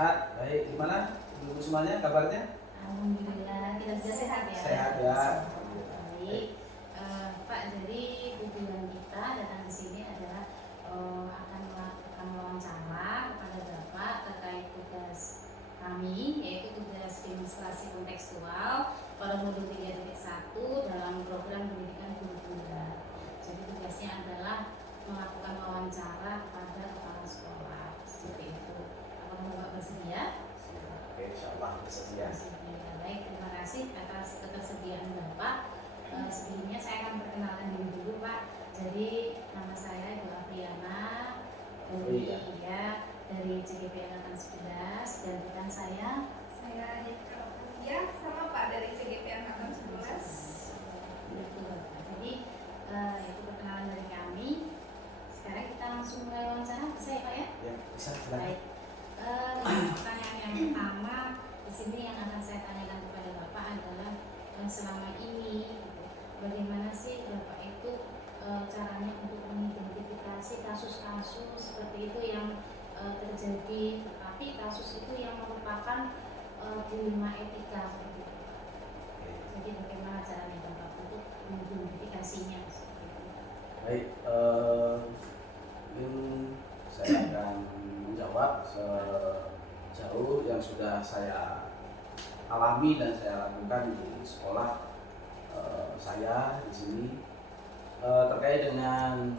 sehat. Baik, gimana ibu semuanya kabarnya? Alhamdulillah kita sudah sehat ya. Sehat ya. Baik, Pak. Jadi tujuan kita datang ke sini adalah akan melakukan wawancara kepada Bapak terkait tugas kami, yaitu tugas demonstrasi kontekstual pada modul 3.1 dalam program pendidikan guru tunggal. Jadi tugasnya adalah melakukan wawancara kepada kepala sekolah seperti itu. Apakah Bapak bersedia? Oke, insyaallah bersedia. Baik, terima kasih atas ketersediaan Bapak. Sebelumnya saya akan perkenalkan diri dulu, Pak. Jadi nama saya Ibu Afriana dari CGP Angkatan 11, dan rekan saya Ya, sama Pak dari CGP Angkatan 11. Betul. Jadi itu perkenalan dari kami. Sekarang kita langsung mulai wawancara, bisa ya Pak ya? Ya, bisa, silakan. Baik. Pertanyaan yang pertama di sini yang akan saya tanyakan kepada Bapak adalah selama ini bagaimana sih Bapak itu caranya untuk mengidentifikasi kasus-kasus seperti itu yang terjadi, tapi kasus itu yang merupakan dilema etika seperti itu. Jadi bagaimana caranya Bapak untuk mengidentifikasinya? Baik, mungkin saya akan menjawab sejauh yang sudah saya alami dan saya lakukan di sekolah saya di sini terkait dengan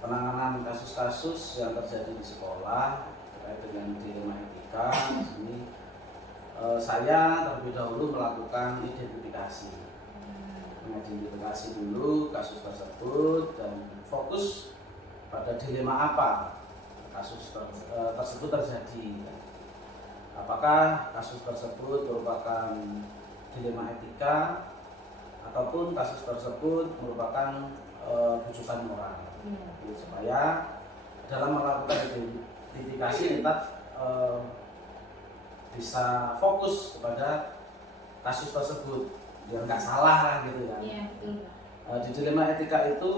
penanganan kasus-kasus yang terjadi di sekolah terkait dengan dilema etika. Di sini saya terlebih dahulu melakukan mengidentifikasi dulu kasus tersebut dan fokus pada dilema apa kasus tersebut terjadi. Apakah kasus tersebut merupakan dilema etika ataupun kasus tersebut merupakan bujukan moral. Supaya dalam melakukan identifikasi kita bisa fokus kepada kasus tersebut biar nggak salah lah gitu kan. Iya, betul. Di dilema etika itu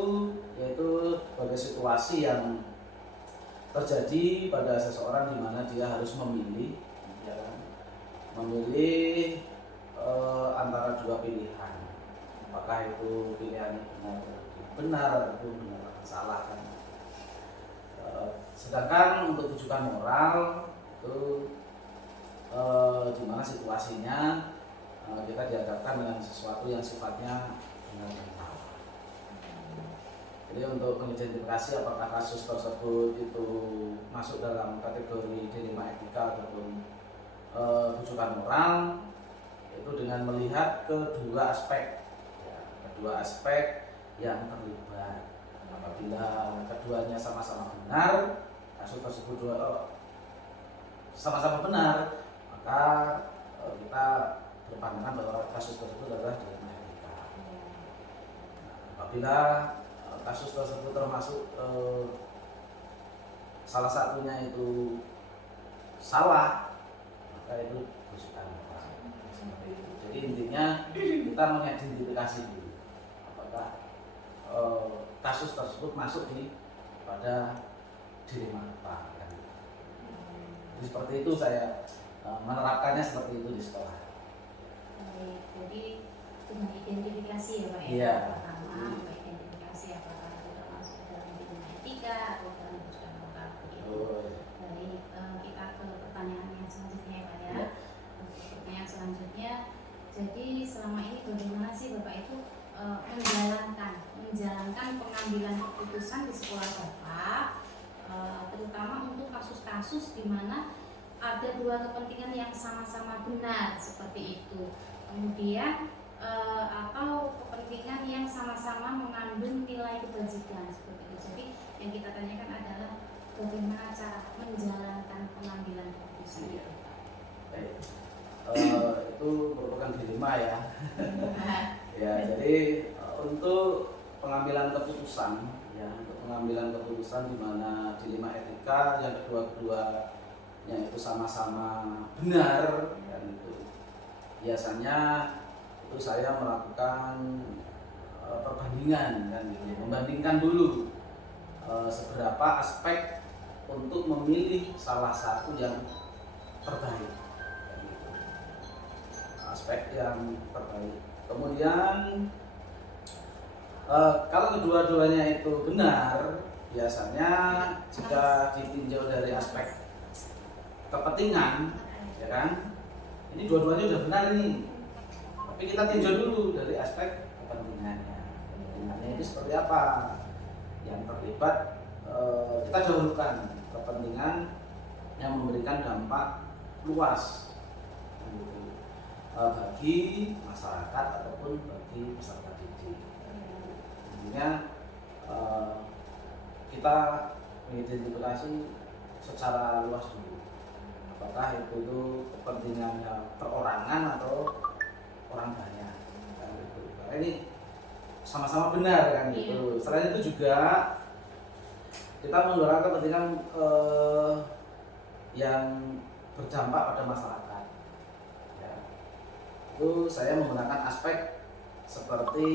yaitu sebagai situasi yang terjadi pada seseorang di mana dia harus memilih, ya kan? Memilih antara dua pilihan. Apakah itu pilihan benar ataupun benar salah kan? Sedangkan untuk tujuan moral itu di mana situasinya kita dihadapkan dengan sesuatu yang sifatnya benar dan salah. Jadi untuk mengidentifikasi apakah kasus tersebut itu masuk dalam kategori dilema etika ataupun bujukan moral, itu dengan melihat kedua aspek yang terlibat. Apabila keduanya sama-sama benar, kasus tersebut sama-sama benar, maka kita berpandangan bahwa kasus tersebut adalah dilema etika. Apabila kasus tersebut termasuk salah satunya itu salah, maka itu bujukan moral. Seperti itu. Jadi intinya kita mengidentifikasi dulu apakah kasus tersebut masuk pada dilema apa. Kan? Jadi seperti itu saya menerapkannya seperti itu di sekolah. Baik, jadi itu mengidentifikasi ya Pak ya. Iya. Pertama mengidentifikasi apakah itu termasuk dalam dilema etika atau dalam bujukan moral begitu. Baik, kita ke pertanyaan yang selanjutnya ya Pak ya. Pertanyaan selanjutnya, jadi selama ini bagaimana sih Bapak itu menjalankan pengambilan keputusan di sekolah Bapak, terutama untuk kasus-kasus di mana ada dua kepentingan yang sama-sama benar seperti itu, kemudian atau kepentingan yang sama-sama mengandung nilai kebajikan seperti itu. Jadi yang kita tanyakan adalah bagaimana cara menjalankan pengambilan keputusan itu. Baik. Itu merupakan dilema ya. Ya, jadi untuk pengambilan keputusan di mana dilema etika yang kedua-duanya itu sama-sama benar, dan itu biasanya itu saya melakukan perbandingan kan gitu, membandingkan dulu seberapa aspek untuk memilih salah satu yang terbaik. Kayak gitu. Aspek yang terbaik. Kemudian kalau kedua-duanya itu benar, biasanya jika ditinjau dari aspek kepentingan, ya kan, ini dua-duanya udah benar ini. Tapi kita tinjau dulu dari aspek kepentingannya. Kepentingannya itu seperti apa? Yang terlibat, kita dahulukan kepentingan yang memberikan dampak luas gitu, bagi masyarakat ataupun bagi peserta didik. Intinya kita mengidentifikasi secara luas dulu, apakah itu kepentingannya perorangan atau orang banyak kan gitu. Karena ini sama-sama benar kan gitu. Selain itu juga kita mendorong kepentingan yang berdampak pada masyarakat ya. Itu saya menggunakan aspek seperti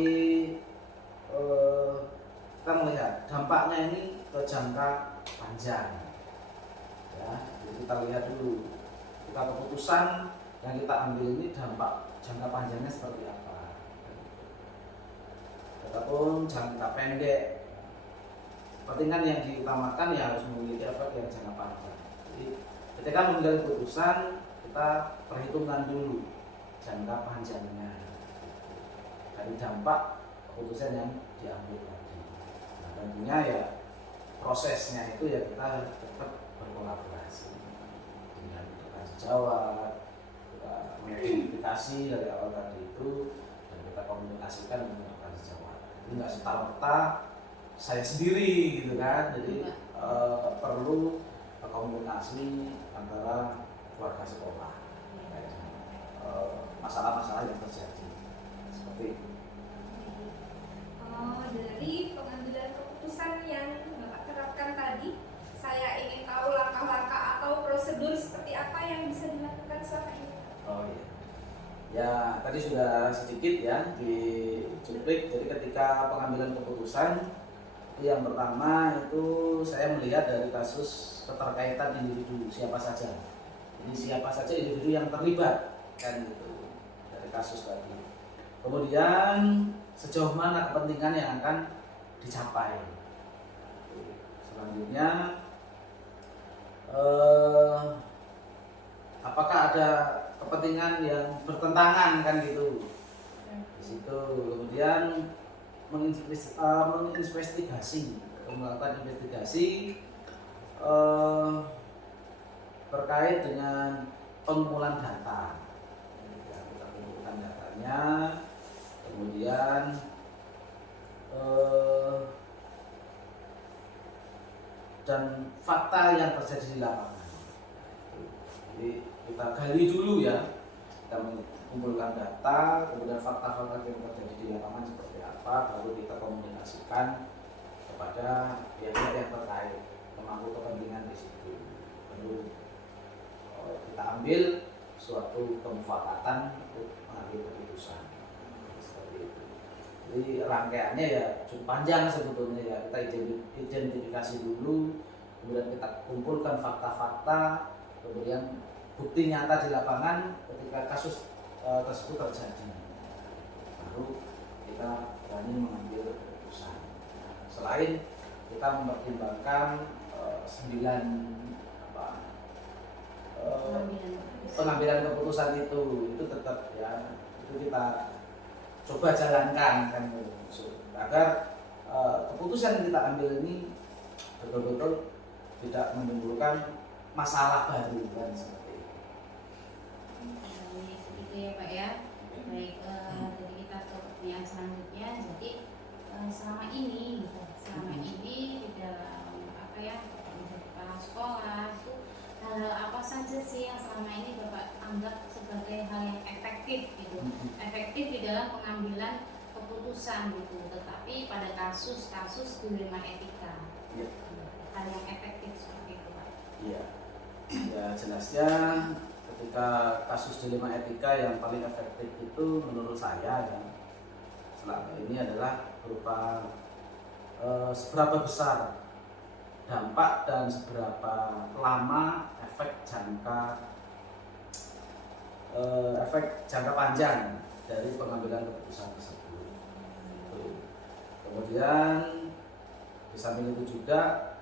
kita melihat dampaknya ini ke jangka panjang ya. Jadi kita lihat dulu, kita keputusan yang kita ambil ini dampak jangka panjangnya seperti apa. Ataupun jangka pendek, kepentingan yang diutamakan ya harus memiliki efek yang jangka panjang. Jadi ketika mengambil keputusan, kita perhitungkan dulu jangka panjangnya dari dampak keputusan yang diambil tadi. Nah, tentunya ya prosesnya itu ya kita tetap berkolaborasi dengan tukang sejawat, kita mengidentifikasi dari awal tadi itu, dan kita komunikasikan dengan tukang sejawat. Jadi nggak serta-merta saya sendiri gitu kan. Jadi perlu komunikasi antara keluarga sekolah, masalah-masalah yang terjadi seperti itu. Dari pengambilan keputusan yang Bapak terapkan tadi, saya ingin tahu langkah-langkah atau prosedur seperti apa yang bisa dilakukan selama ini. Oh iya. Ya tadi sudah sedikit ya dicuplik. Jadi ketika pengambilan keputusan, yang pertama itu saya melihat dari kasus keterkaitan individu siapa saja. Jadi siapa saja individu yang terlibat kan gitu dari kasus tadi. Kemudian sejauh mana kepentingan yang akan dicapai. Selanjutnya apakah ada kepentingan yang bertentangan kan gitu di situ. Kemudian menginvestigasi, melakukan investigasi terkait dengan pengumpulan data. Kita kumpulkan datanya, kemudian dan fakta yang terjadi di lapangan. Jadi kita gali dulu ya, kita mengumpulkan data, kemudian fakta-fakta yang terjadi di lapangan seperti apa, baru kita komunikasikan kepada pihak-pihak yang terkait, pemangku kepentingan di situ. Lalu kita ambil suatu kemufakatan untuk mengambil keputusan seperti itu. Jadi rangkaiannya ya cukup panjang sebetulnya ya. Kita identifikasi dulu, kemudian kita kumpulkan fakta-fakta, kemudian bukti nyata di lapangan ketika kasus tersebut terjadi, baru kita berani mengambil keputusan. Selain kita mempertimbangkan 9 pengambilan keputusan itu tetap ya, itu kita coba jalankan kan agar keputusan yang kita ambil ini betul-betul tidak menimbulkan masalah baru kan seperti itu. Begitu ya Pak ya. Baik, jadi kita ke yang selanjutnya. Jadi selama ini di dalam apa ya, di kepala sekolah itu hal apa saja sih yang selama ini Bapak anggap sebagai hal yang efektif gitu, efektif di dalam pengambilan keputusan gitu, tetapi pada kasus-kasus dilema etika, ya. Hal yang efektif seperti itu Pak. Iya, ya jelasnya ketika kasus dilema etika yang paling efektif itu menurut saya ya selama ini adalah berupa seberapa besar dampak dan seberapa lama efek jangka efek jangka panjang dari pengambilan keputusan tersebut. Gitu. Kemudian di samping itu juga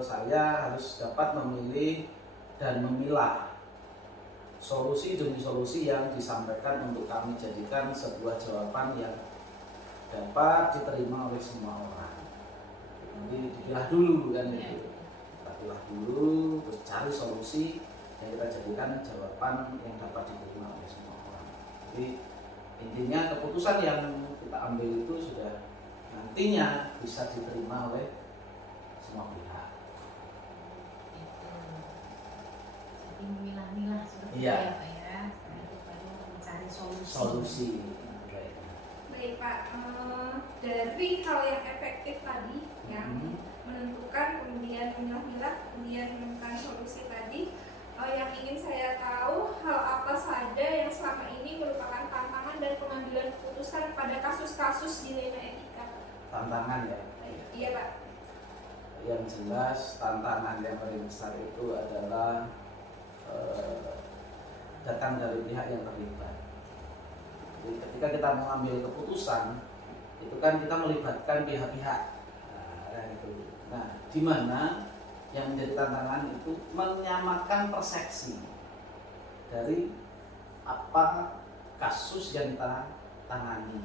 saya harus dapat memilih dan memilah solusi demi solusi yang disampaikan untuk kami jadikan sebuah jawaban yang dapat diterima oleh semua orang. Jadi dipilah dulu kan gitu. Kita pilah dulu, terus cari solusi yang kita jadikan jawaban yang dapat diterima oleh semua orang. Jadi intinya keputusan yang kita ambil itu sudah nantinya bisa diterima oleh semua pihak. Jadi memilah-milah seperti Iya. itu ya Pak ya. Setelah itu baru mencari solusi. Solusi. Baik Pak, dari hal yang efektif tadi yang menentukan, kemudian memilah-milah, kemudian menemukan solusi tadi, yang ingin saya tahu hal apa saja yang selama ini merupakan tantangan dan pengambilan keputusan pada kasus-kasus dilema etika. Tantangan ya. Iya Pak. Yang jelas tantangan yang paling besar itu adalah datang dari pihak yang terlibat. Jadi ketika kita mengambil keputusan itu kan kita melibatkan pihak-pihak. Nah, di mana yang menjadi tantangan itu menyamakan persepsi dari apa kasus yang kita tangani.